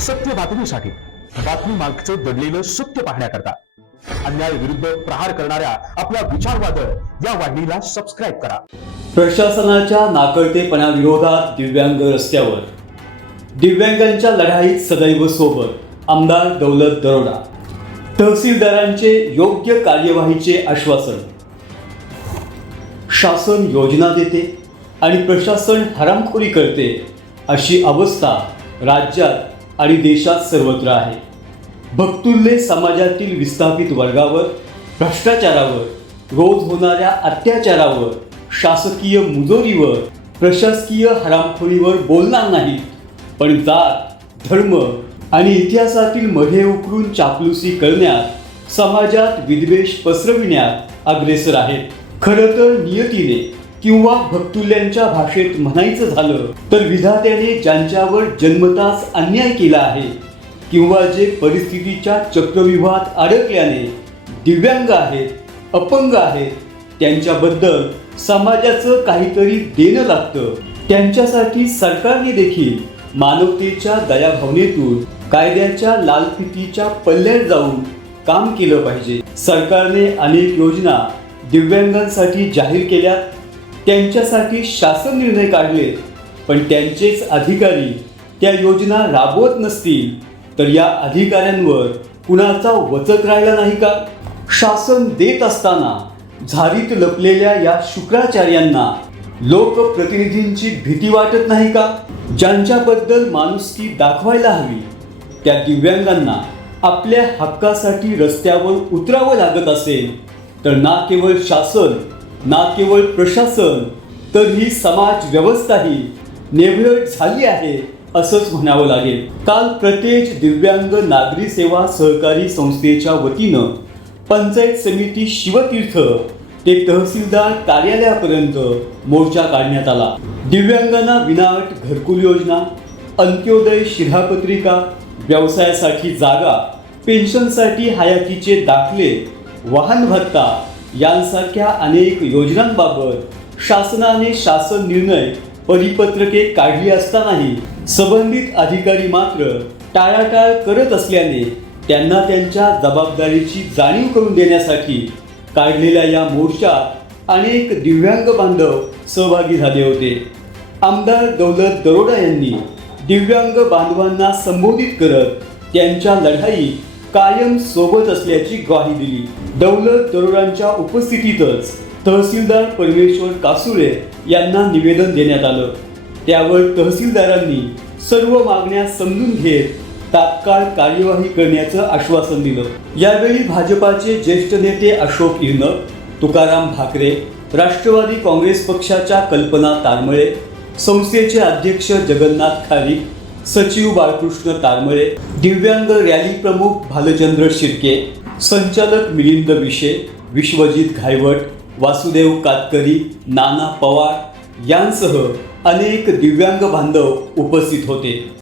सत्य बातमीसाठी बातमी मागचं दडलेलं सत्य पाहण्याकरता अन्याय विरुद्ध प्रहार करणाऱ्या आपल्या विचारवादळ या वाहिनीला सबस्क्राईब करा. प्रशासनाच्या नाकळतेपणाविरोधात दिव्यांग रस्त्यावर. दिव्यांगांच्या लढाईत सदैव सोबत आमदार दौलत दरोडा. तहसीलदारांचे योग्य कार्यवाहीचे आश्वासन. शासन योजना देते आणि प्रशासन हरामखोरी करते अशी अवस्था राज्यात आणि देशात सर्वत्र आहे. भक्तुल्ले समाजातील विस्थापित वर्गावर भ्रष्टाचारावर रोज होणाऱ्या अत्याचारावर शासकीय मुजोरीवर प्रशासकीय हरामखोरीवर बोलणार नाहीत. पण जात धर्म आणि इतिहासातील मढे उकरून चापलुसी करण्यात समाजात विद्वेष पसरविण्यात अग्रेसर आहेत. खरं तर नियतीने किंवा भक्तुल्यांच्या भाषेत म्हणायचं झालं तर विधात्याने ज्यांच्यावर जन्मताच अन्याय केला आहे किंवा जे परिस्थितीच्या चक्रव्यूहात अडकल्याने दिव्यांग आहेत अपंग आहेत त्यांच्याबद्दल समाजाचं काहीतरी देणं लागतं. त्यांच्यासाठी सरकारने देखील मानवतेच्या दयाभावनेतून कायद्याच्या लालफितीच्या पल्ल्यात जाऊन काम केलं पाहिजे. सरकारने अनेक योजना दिव्यांगांसाठी जाहीर केल्या त्यांच्यासाठी शासन निर्णय काढले पण त्यांचेच अधिकारी त्या योजना राबवत नसतील तर या अधिकाऱ्यांवर कुणाचा वचक राहिला नाही का? शासन देत असताना झारीत लपलेल्या या शुक्राचार्यांना लोकप्रतिनिधींची भीती वाटत नाही का? ज्यांच्याबद्दल माणुसकी दाखवायला हवी त्या दिव्यांगांना आपल्या हक्कासाठी रस्त्यावर उतरावं लागत असेल तर ना केवळ शासन ना केवळ प्रशासन तर ही समाज व्यवस्थाही नेभळट झाली आहे असंच म्हणावं लागेल. काल प्रत्येक दिव्यांग नागरी सेवा सहकारी संस्थेच्या वतीनं पंचायत समिती शिवतीर्थ ते तहसीलदार कार्यालयापर्यंत मोर्चा काढण्यात आला. दिव्यांगांना विनाट घरकुल योजना अंत्योदय शिधापत्रिका व्यवसायासाठी जागा पेन्शनसाठी हयातीचे दाखले वाहन भत्ता यांसारख्या अनेक योजनांबाबत शासनाने शासन निर्णय परिपत्रके काढली असतानाही संबंधित अधिकारी मात्र टाळाटाळ करत असल्याने त्यांना त्यांच्या जबाबदारीची जाणीव करून देण्यासाठी काढलेल्या या मोर्चात अनेक दिव्यांग बांधव सहभागी झाले होते. आमदार दौलत दरोडा यांनी दिव्यांग बांधवांना संबोधित करत त्यांच्या लढाईत कायम सोबत असल्याची ग्वाही दिली. दौलत दरोडांच्या उपस्थितीतच तहसीलदार परमेश्वर कासुळे यांना निवेदन देण्यात आलं. त्यावर तहसीलदारांनी सर्व मागण्या समजून घेत तात्काळ कार्यवाही करण्याचं आश्वासन दिलं. यावेळी भाजपाचे ज्येष्ठ नेते अशोक इरनक तुकाराम भाकरे राष्ट्रवादी काँग्रेस पक्षाच्या कल्पना तारमळे संस्थेचे अध्यक्ष जगन्नाथ खारीक सचिव बाळकृष्ण तारमळे दिव्यांग रॅली प्रमुख भालचंद्र शिर्के संचालक मिलिंद विशे विश्वजित घायवट वासुदेव कातकरी नाना पवार यांसह अनेक दिव्यांग बांधव उपस्थित होते.